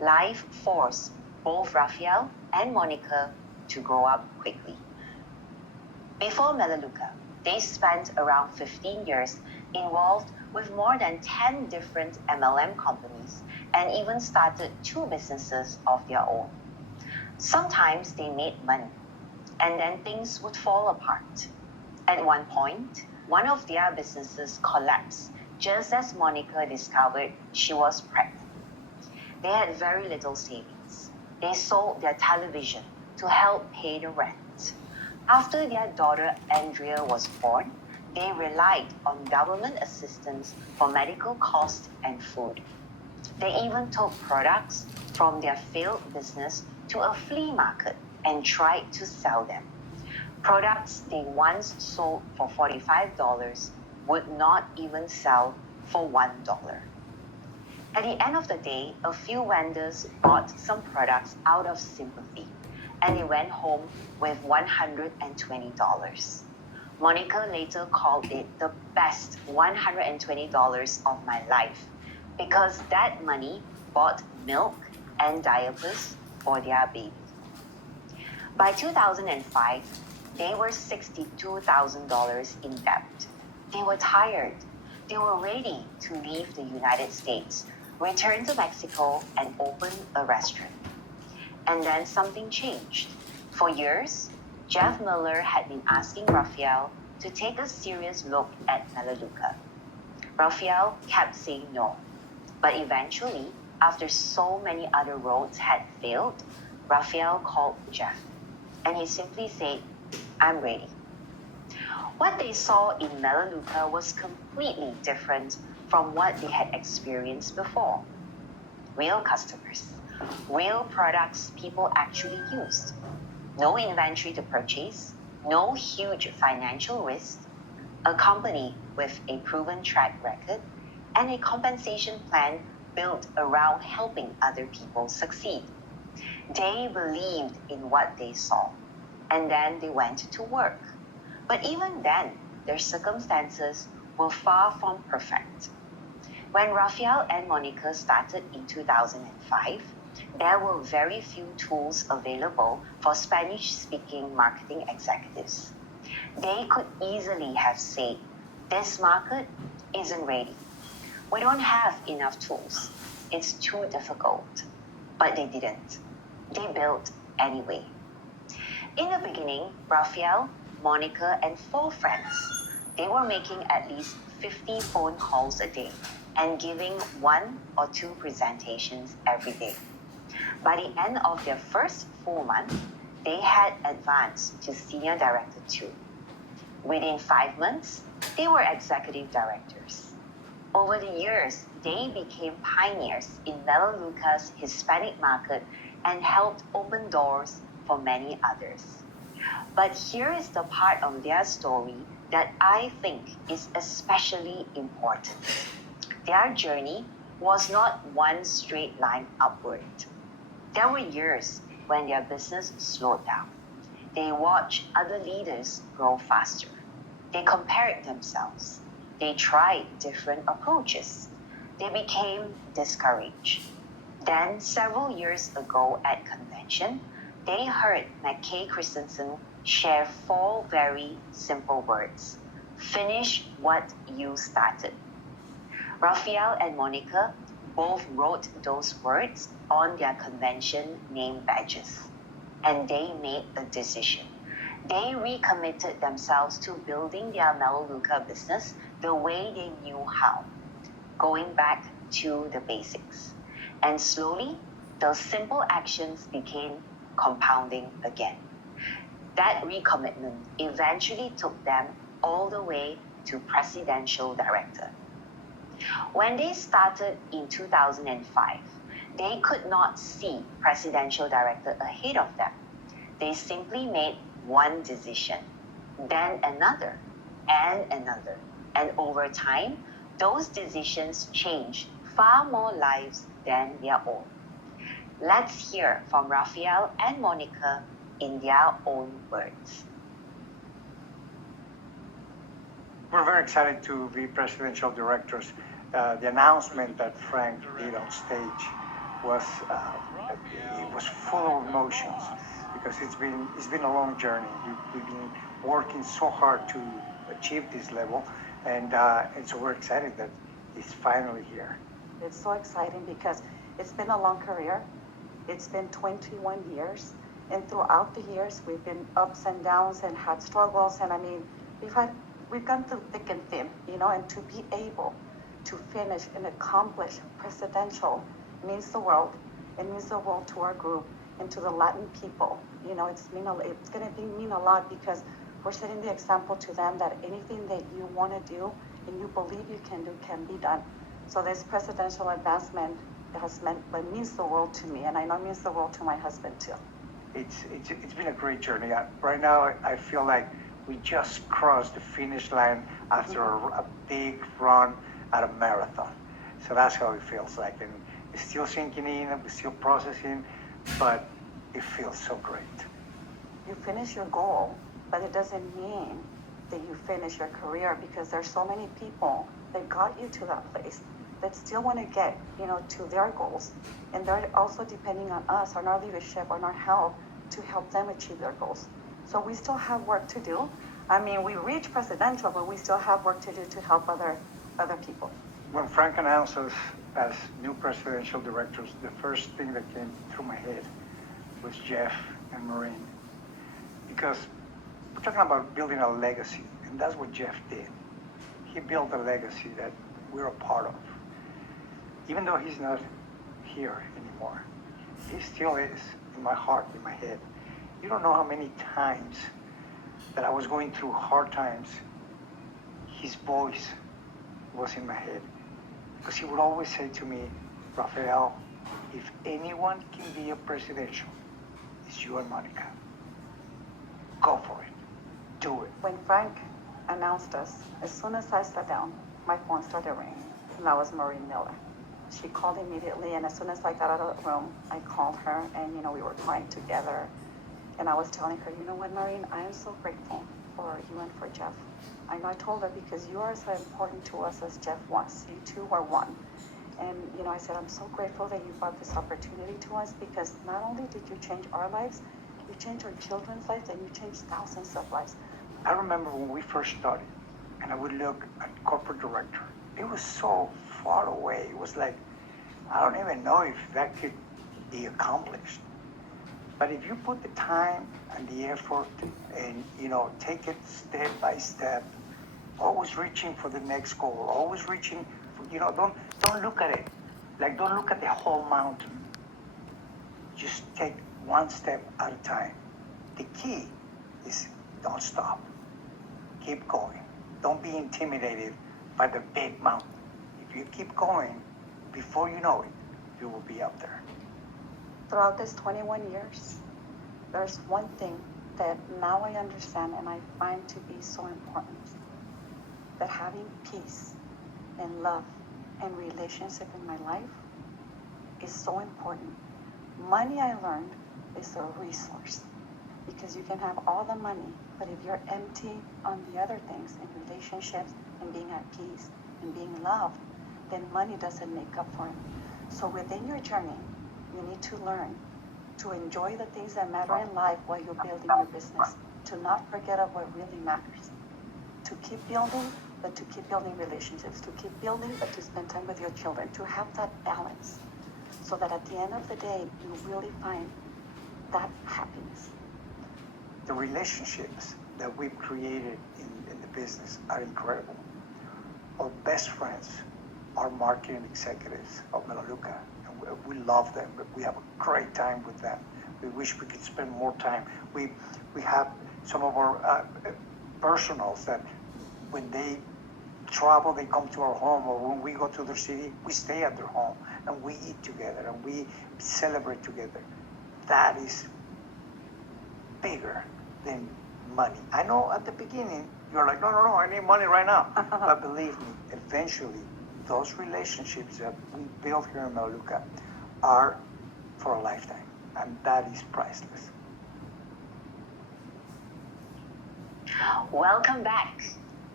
Life forced both Rafael and Monica to grow up quickly. Before Melaleuca, they spent around 15 years involved with more than 10 different MLM companies and even started 2 businesses of their own. Sometimes they made money, and then things would fall apart. At one point, one of their businesses collapsed just as Monica discovered she was pregnant. They had very little savings. They sold their television to help pay the rent. After their daughter Andrea was born, they relied on government assistance for medical costs and food. They even took products from their failed business to a flea market and tried to sell them. Products they once sold for $45 would not even sell for $1. At the end of the day, a few vendors bought some products out of sympathy, and they went home with $120. Monica later called it the best $120 of my life because that money bought milk and diapers for their baby. By 2005, they were $62,000 in debt. They were tired. They were ready to leave the United States, return to Mexico, and open a restaurant. And then something changed. For years, Jeff Miller had been asking Rafael to take a serious look at Melaleuca. Rafael kept saying no. But eventually, after so many other roads had failed, Rafael called Jeff. And he simply said, "I'm ready." What they saw in Melaleuca was completely different from what they had experienced before. Real customers, real products people actually used. No inventory to purchase, no huge financial risk, a company with a proven track record, and a compensation plan built around helping other people succeed. They believed in what they saw, and then they went to work. But even then, their circumstances were far from perfect. When Rafael and Monica started in 2005, there were very few tools available for Spanish-speaking marketing executives. They could easily have said, "This market isn't ready. We don't have enough tools. It's too difficult." But they didn't. They built anyway. In the beginning, Rafael, Monica, and 4 friends, they were making at least 50 phone calls a day and giving 1 or 2 presentations every day. By the end of their first full month, they had advanced to Senior Director 2. Within 5 months, they were Executive Directors. Over the years, they became pioneers in Melaleuca's Hispanic market and helped open doors for many others. But here is the part of their story that I think is especially important. Their journey was not one straight line upward. There were years when their business slowed down. They watched other leaders grow faster. They compared themselves. They tried different approaches. They became discouraged. Then, several years ago at convention, they heard McKay Christensen share 4 very simple words. Finish what you started. Rafael and Monica both wrote those words on their convention name badges. And they made a decision. They recommitted themselves to building their Melaleuca business the way they knew how, going back to the basics. And slowly, those simple actions became compounding again. That recommitment eventually took them all the way to Presidential Director. When they started in 2005, they could not see Presidential Director ahead of them. They simply made one decision, then another, and another. And over time, those decisions changed far more lives than their own. Let's hear from Rafael and Monica in their own words. We're very excited to be presidential directors. The announcement that Frank did on stage was it was full of emotions because it's been a long journey. We've been working so hard to achieve this level, and so we're excited that it's finally here. It's so exciting because it's been a long career. It's been 21 years, and throughout the years, we've been ups and downs and had struggles. And I mean, we've gone through thick and thin, and to be able to finish and accomplish presidential means the world. It means the world to our group and to the Latin people. It's going to mean a lot because we're setting the example to them that anything that you want to do and you believe you can do can be done. So this presidential advancement means the world to me, and I know it means the world to my husband too. It's been a great journey. Right now, I feel like we just crossed the finish line after a big run at a marathon. So that's how it feels like, and it's still sinking in, and we're still processing, but it feels so great. You finish your goal, but it doesn't mean that you finish your career because there's so many people that got you to that place that still want to get, to their goals. And they're also depending on us, on our leadership, on our help to help them achieve their goals. So we still have work to do. I mean, we reached presidential, but we still have work to do to help other people. When Frank announced us as new presidential directors, the first thing that came through my head was Jeff and Maureen. Because we're talking about building a legacy, and that's what Jeff did. He built a legacy that we're a part of. Even though he's not here anymore, he still is in my heart, in my head. You don't know how many times that I was going through hard times, his voice was in my head. Because he would always say to me, Rafael, if anyone can be a presidential, it's you and Monica. Go for it. Do it. When Frank announced us, as soon as I sat down, my phone started ringing, and that was Maureen Miller. She called immediately, and as soon as I got out of the room, I called her, and we were crying together. And I was telling her, you know what, Maureen, I am so grateful for you and for Jeff. I know I told her because you are so important to us as Jeff was. You two are one. And I said, I'm so grateful that you brought this opportunity to us because not only did you change our lives, you changed our children's lives and you changed thousands of lives. I remember when we first started, and I would look at corporate director. It was so far away. It was like, I don't even know if that could be accomplished. But if you put the time and the effort and, take it step by step, always reaching for the next goal, always reaching for, don't look at it. Like, don't look at the whole mountain. Just take one step at a time. The key is don't stop. Keep going. Don't be intimidated by the big mountain. If you keep going, before you know it, you will be up there. Throughout this 21 years, there's one thing that now I understand and I find to be so important. That having peace and love and relationship in my life is so important. Money, I learned, is a resource because you can have all the money, but if you're empty on the other things, in relationships and being at peace and being loved, then money doesn't make up for it. So within your journey, you need to learn to enjoy the things that matter in life while you're building your business, to not forget of what really matters, to keep building, but to keep building relationships, to keep building, but to spend time with your children, to have that balance, so that at the end of the day, you really find that happiness. The relationships that we've created in the business are incredible. Our best friends are marketing executives of Melaleuca. We love them, but we have a great time with them. We wish we could spend more time. We have some of our personals that when they travel, they come to our home, or when we go to their city, we stay at their home and we eat together and we celebrate together. That is bigger than money. I know at the beginning you're like, no, I need money right now. But believe me, eventually those relationships that we built here in Melaleuca are for a lifetime, and that is priceless. Welcome back.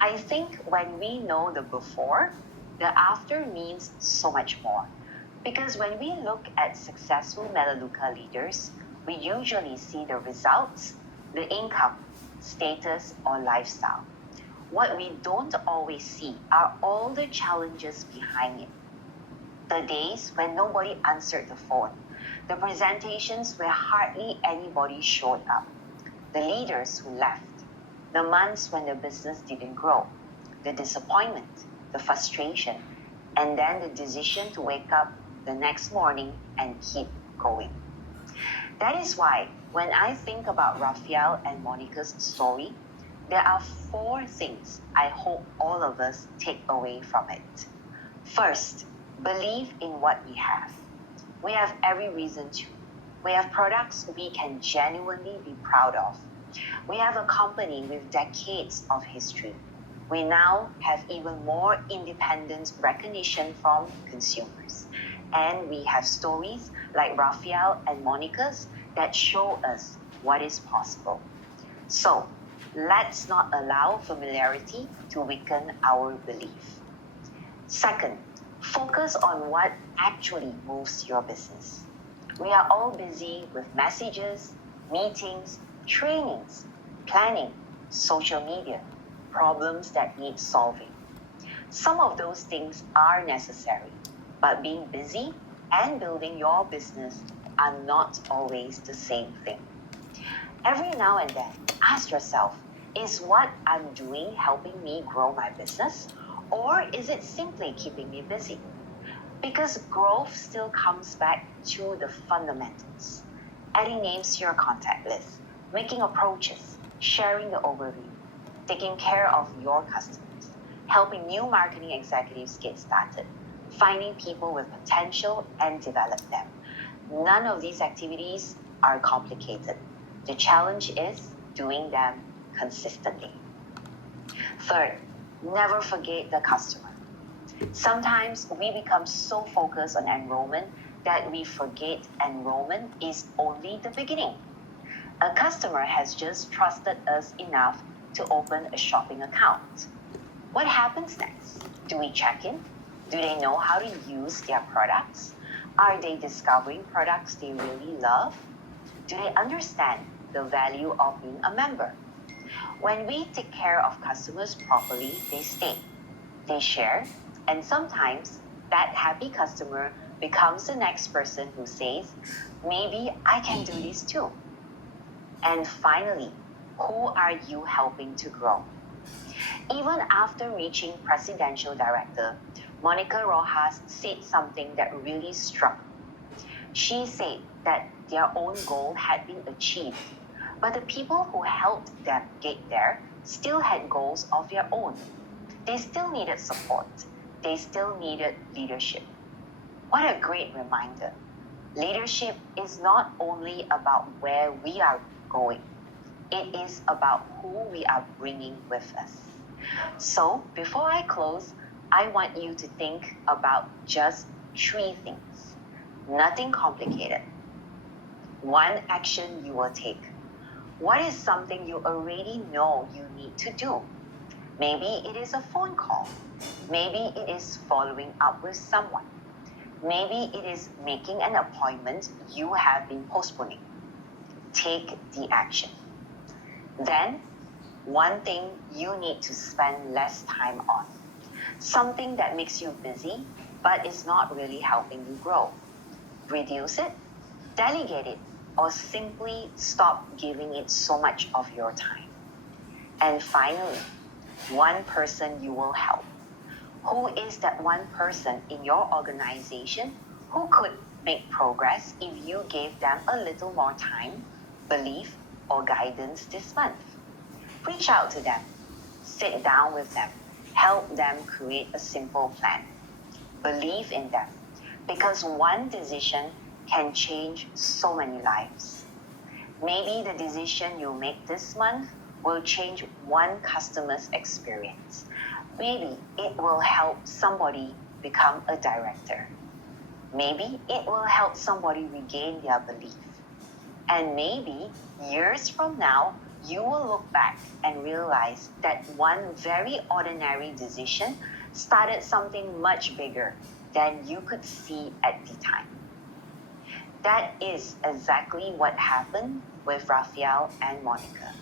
I think when we know the before, the after means so much more. Because when we look at successful Melaleuca leaders, we usually see the results, the income, status, or lifestyle. What we don't always see are all the challenges behind it. The days when nobody answered the phone, the presentations where hardly anybody showed up, the leaders who left, the months when the business didn't grow, the disappointment, the frustration, and then the decision to wake up the next morning and keep going. That is why when I think about Rafael and Monica's story, there are 4 things I hope all of us take away from it. First, believe in what we have. We have every reason to. We have products we can genuinely be proud of. We have a company with decades of history. We now have even more independent recognition from consumers. And we have stories like Rafael and Monica's that show us what is possible. So, let's not allow familiarity to weaken our belief. Second, focus on what actually moves your business. We are all busy with messages, meetings, trainings, planning, social media, problems that need solving. Some of those things are necessary, but being busy and building your business are not always the same thing. Every now and then, ask yourself, is what I'm doing helping me grow my business? Or is it simply keeping me busy? Because growth still comes back to the fundamentals. Adding names to your contact list, making approaches, sharing the overview, taking care of your customers, helping new marketing executives get started, finding people with potential and develop them. None of these activities are complicated. The challenge is doing them consistently. Third, never forget the customer. Sometimes we become so focused on enrollment that we forget enrollment is only the beginning. A customer has just trusted us enough to open a shopping account. What happens next? Do we check in? Do they know how to use their products? Are they discovering products they really love? Do they understand the value of being a member? When we take care of customers properly, they stay, they share, and sometimes that happy customer becomes the next person who says, maybe I can do this too. And finally, who are you helping to grow? Even after reaching presidential director, Monica Rojas said something that really struck me. She said that their own goal had been achieved, but the people who helped them get there still had goals of their own. They still needed support. They still needed leadership. What a great reminder. Leadership is not only about where we are going. It is about who we are bringing with us. So, before I close, I want you to think about just 3 things. Nothing complicated. 1 action you will take. What is something you already know you need to do? Maybe it is a phone call. Maybe it is following up with someone. Maybe it is making an appointment you have been postponing. Take the action. Then, 1 thing you need to spend less time on. Something that makes you busy, but is not really helping you grow. Reduce it, delegate it, or simply stop giving it so much of your time. And finally, 1 person you will help. Who is that 1 person in your organization who could make progress if you gave them a little more time, belief, or guidance this month? Reach out to them. Sit down with them. Help them create a simple plan. Believe in them, because 1 decision can change so many lives. Maybe the decision you make this month will change 1 customer's experience. Maybe it will help somebody become a director. Maybe it will help somebody regain their belief. And maybe years from now, you will look back and realize that 1 very ordinary decision started something much bigger than you could see at the time. That is exactly what happened with Rafael and Monica.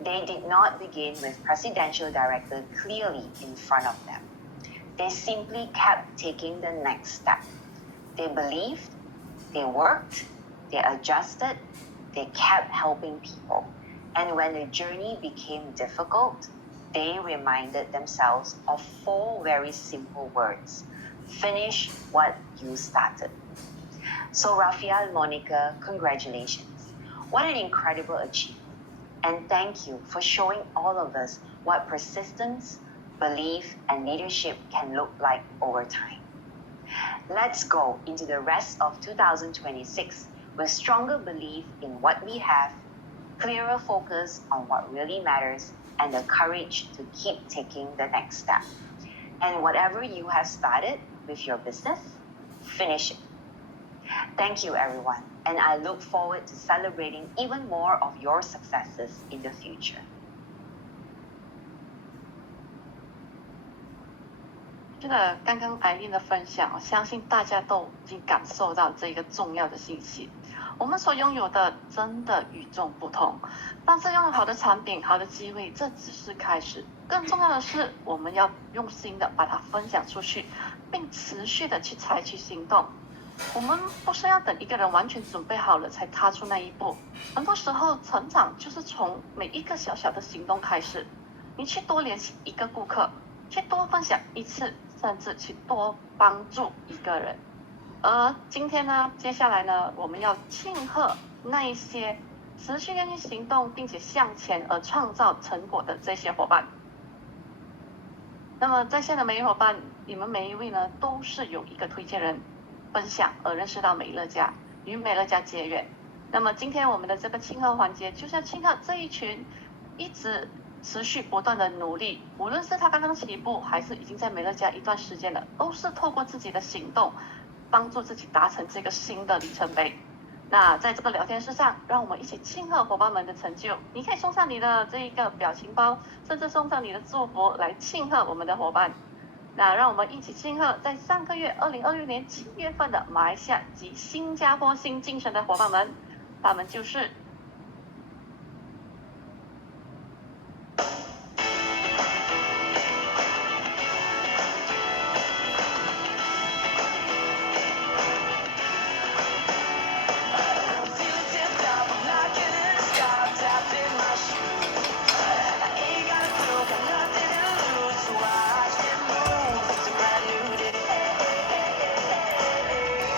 They did not begin with Presidential Director clearly in front of them. They simply kept taking the next step. They believed, they worked, they adjusted, they kept helping people. And when the journey became difficult, they reminded themselves of 4 very simple words. Finish what you started. So Rafael, Monica, congratulations. What an incredible achievement. And thank you for showing all of us what persistence, belief, and leadership can look like over time. Let's go into the rest of 2026 with stronger belief in what we have, clearer focus on what really matters, and the courage to keep taking the next step. And whatever you have started with your business, finish it. Thank you, everyone, and I look forward to celebrating even more of your successes in the future. 真的，刚刚艾琳的分享，相信大家都已经感受到这个重要的信息。我们所拥有的真的与众不同，但是拥有好的产品、好的机会，这只是开始。更重要的是，我们要用心的把它分享出去，并持续的去采取行动。我们不是要等一个人完全准备好了才踏出那一步，很多时候成长就是从每一个小小的行动开始。你去多联系一个顾客，去多分享一次，甚至去多帮助一个人。而今天呢，接下来呢，我们要庆贺那一些持续愿意行动并且向前而创造成果的这些伙伴。那么在线的每一位伙伴，你们每一位呢，都是有一个推荐人分享而认识到美乐家，与美乐家结缘。那么今天我们的这个庆贺环节，就是要庆贺这一群一直持续不断的努力，无论是他刚刚起步，还是已经在美乐家一段时间了，都是透过自己的行动，帮助自己达成这个新的里程碑。那在这个聊天室上，让我们一起庆贺伙伴们的成就。你可以送上你的这一个表情包，甚至送上你的祝福来庆贺我们的伙伴。那让我们一起庆贺在上个月2026年7月份的马来西亚及新加坡新晋升的伙伴们，他们就是